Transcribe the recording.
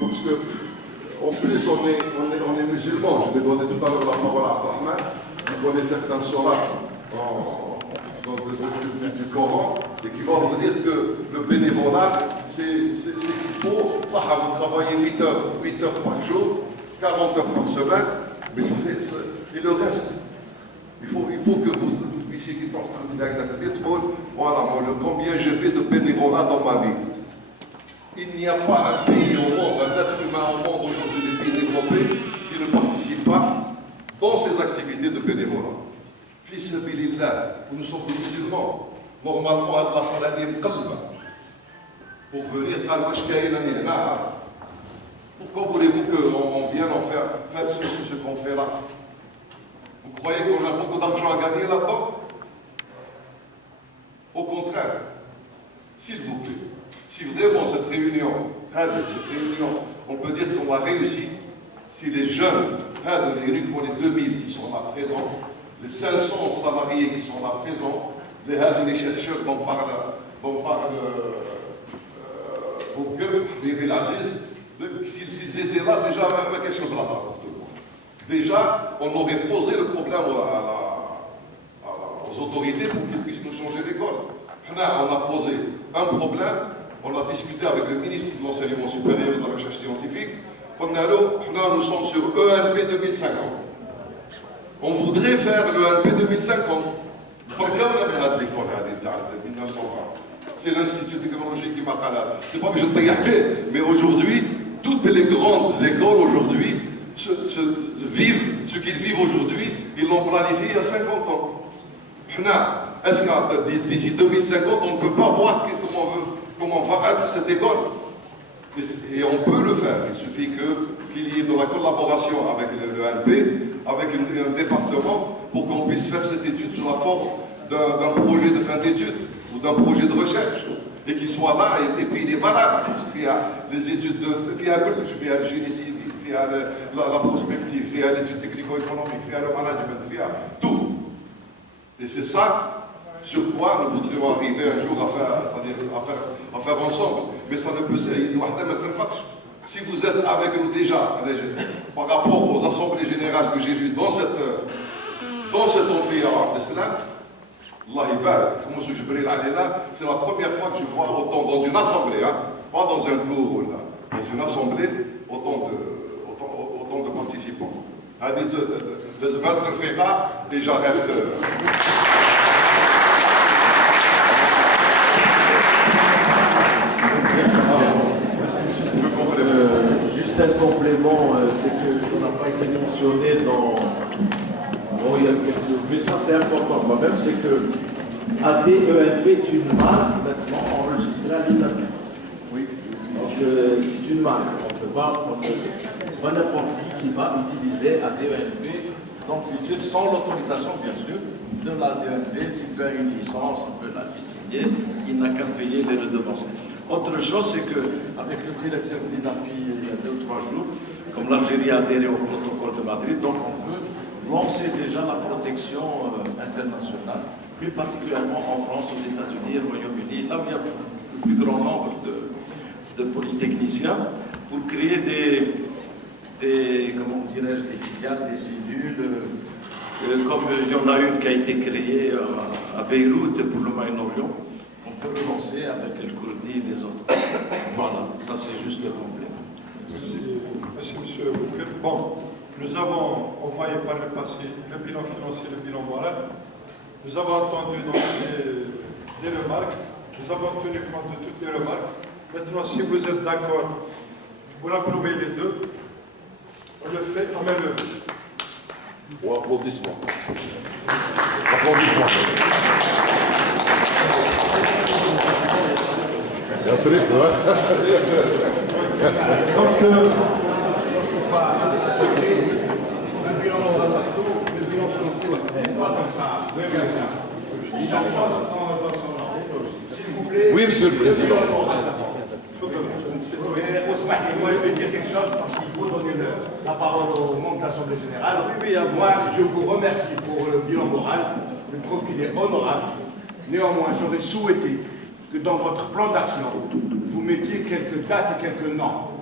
parce que, en plus, on est musulmans. Je vais donner tout à l'heure la parole à Abdelrahman. Vous connaissez certains sourates du Coran, et qui vont vous dire que le bénévolat, c'est qu'il faut, ça, vous travaillez 8 heures par jour, 40 heures par semaine, mais c'est le reste. Il faut que vous puissiez qui sont en train de voilà, combien j'ai fait de bénévolat dans ma vie. Il n'y a pas un pays au monde, un être humain au monde aujourd'hui, des pays développés, qui ne participe pas dans ces activités de bénévolat. Fils de Bilillah, nous sommes des musulmans. Normalement, Allah salade pour venir à pourquoi voulez-vous qu'on vienne en faire ce qu'on fait là? Vous croyez qu'on a beaucoup d'argent à gagner là-dedans? Au contraire, s'il vous plaît, si vraiment cette réunion, on peut dire qu'on a réussi, si les jeunes, les 2000 qui sont là présents, les 500 salariés qui sont là présents, les chercheurs dont parle s'ils étaient là, déjà, avec quelque chose de la salle. Déjà, on aurait posé le problème aux autorités pour qu'ils puissent nous changer d'école. On a posé un problème, on a discuté avec le ministre de l'Enseignement supérieur et de la Recherche scientifique. Nous sommes sur ENP 2050. On voudrait faire le ENP 2050. Pourquoi on a fait l'école de 1920? C'est l'Institut technologique qui m'a fait. C'est pas besoin de regarder, mais aujourd'hui, toutes les grandes écoles aujourd'hui vivent ce qu'ils vivent aujourd'hui, ils l'ont planifié il y a 50 ans. Est-ce que d'ici 2050, on ne peut pas voir comment va être cette école? Et on peut le faire, il suffit qu'il y ait de la collaboration avec l'ENP, avec un département, pour qu'on puisse faire cette étude sous la forme d'un projet de fin d'études ou d'un projet de recherche, et qu'il soit là, et puis il est valable. Il y a les études il y a le génie civil, il y a la prospective, il y a l'étude technico-économique, il y a le management, il y a tout. Et c'est ça sur quoi nous voudrions arriver un jour à faire ensemble. Mais ça ne peut se si vous êtes avec nous déjà, par rapport aux assemblées générales que j'ai vues dans cet amphithéâtre d'Islam, Allah Ibarak, c'est la première fois que je vois autant dans une assemblée, pas dans un cours, dans une assemblée, autant de participants. Et j'arrête. Juste un complément, c'est que ça n'a pas été mentionné dans. Bon, il y a mais ça c'est important quand même, c'est que ADENP est une marque maintenant enregistrée à l'État. Oui. Donc c'est une marque. C'est pas n'importe qui va utiliser ADENP dans le futur sans l'autorisation bien sûr de l'ADENP. S'il veut une licence, on peut la signer, il n'a qu'à payer les redevances. Autre chose, c'est qu'avec le directeur de l'INAPI il y a 2 ou 3 jours, comme l'Algérie a adhéré au protocole de Madrid, donc on peut lancer déjà la protection internationale, plus particulièrement en France, aux États-Unis, au Royaume-Uni, là où il y a le plus grand nombre de polytechniciens, pour créer des filiales, des cellules, comme il y en a une qui a été créée à Beyrouth pour le Moyen-Orient. On peut le lancer avec le Kurdi et les autres. Voilà, ça c'est juste le complément. Merci, monsieur Boukir. Bon, nous avons envoyé par le passé le bilan financier, le bilan moral. Nous avons entendu donc des remarques. Nous avons tenu compte de toutes les remarques. Maintenant, si vous êtes d'accord pour approuver les deux, on le fait en main levée. Ou applaudissement. Applaudissement. Donc, s'il vous plaît. Oui, monsieur le Président. Moi, je vais dire quelque chose parce qu'il faut donner la parole au membre de l'Assemblée générale. Moi, je vous remercie pour le bilan moral. Je trouve qu'il est honorable. Néanmoins, j'aurais souhaité que dans votre plan d'action, vous mettiez quelques dates et quelques noms.